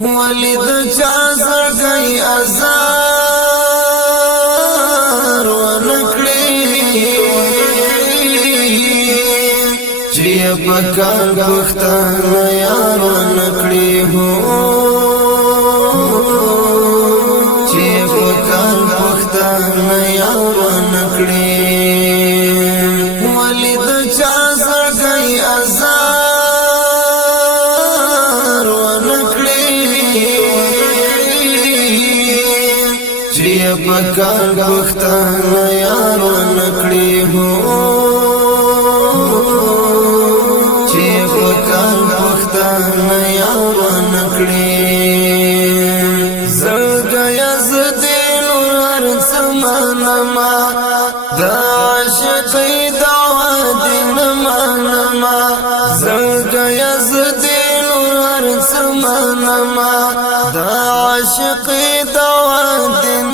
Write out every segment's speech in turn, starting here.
ولید چا زړګي ازار ونکړي چې په کار پښتانه یار ونکړي هو چې په کار پښتانه یار ونکړي ولید چا زړګي ازار پکار پښتانه یار ونکړي هو چې پکار پښتانه یار ونکړي زړګي زدل ور سمانما د عاشقۍ دوا دین منما زړګي زدل ور سمانما د عاشقۍ دوا دین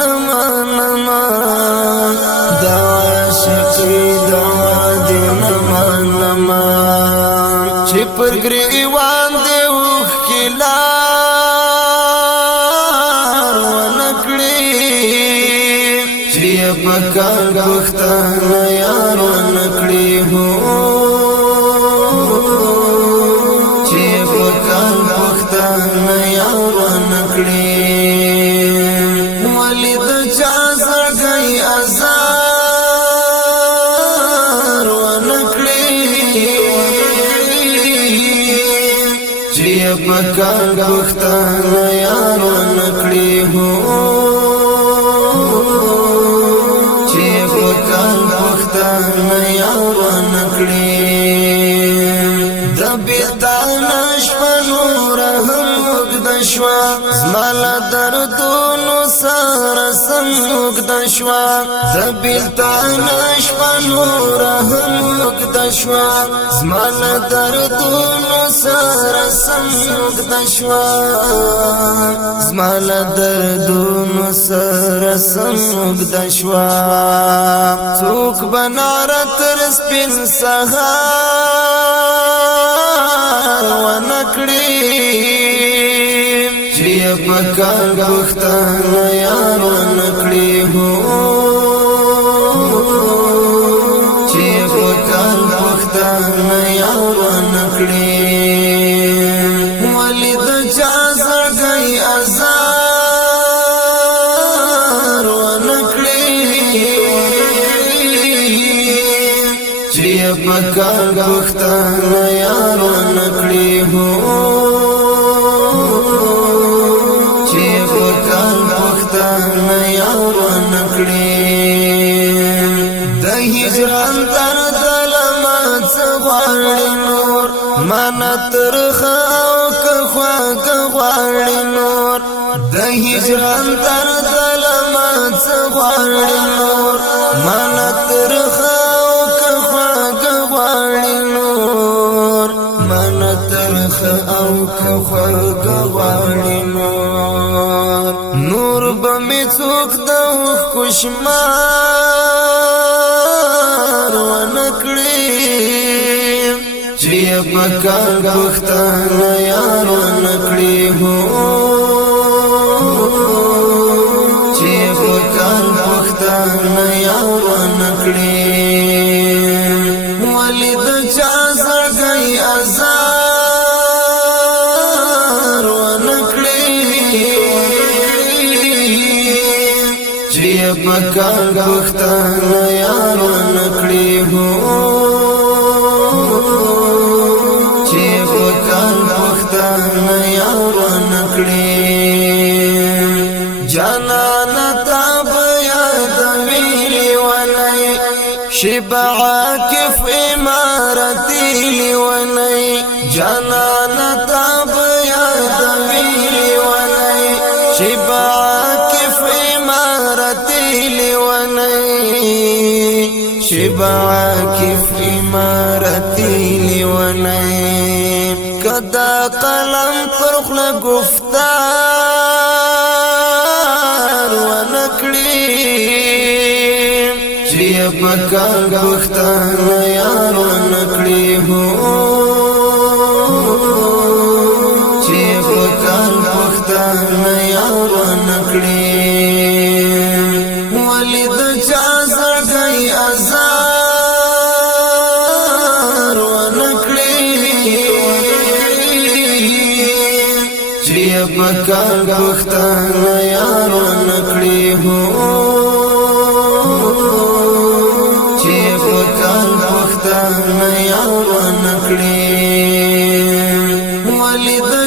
پر گریوان دے اوخ کی لار ونکڑی چی پکار پختانه یار ونکڑی ہو چی پکار پختانه یار ونکڑی ولید چا زړګي ازار ونکړي پکار پښتانه یار ونکړي هو چې پکار پښتانه یار ونکړي د بیتانه شپه نور هم وګد شوا زمال دردونو سره سم وګد شوا د بیتانه شپه نور هم وګد شوا زمال دردونو سره سموږ شوا زمال دردونو سره سموږ شوا څوک بناره تر سپین سهار ونکړي چې پکار پښتانه یار ونکړي هو چې پکار پښتانه یار ونکړي ازار ونکړي چې پکار پښتانه یار ونکړي هو چې پکار پښتانه یار ونکړي د هجران تر دلمات غواړي نور من ترخه خواږ غواړي نور د هجران تر دلمات غواړي نور من ترخه خواږ غواړي نور من ترخه او خواږ غواړي نور نور به می څوک د کوشمار ونکړي چې پکار پښتانه یار ونکړي هو چې پکار پښتانه یار ونکړي ولید چا زړګي ازار ونکړي چې پکار پښتانه یار ونکړي هو جانان تاب یاد ویلی ونی شبع عاکف امارتی لیونی جانان تاب یاد ویلی ونی شبع عاکف امارتی لیونی شبع عاکف امارتی لیونی کدا قلم پرخل گفتار ونکړي چې پکار پښتانه یار ونکړي هو چې پکار پښتانه یار نکړي ولید چا زړګي ازار ونکړي چې پکار پښتانه یار نکړي هو چې پکار پښتانه یار نکړي ولید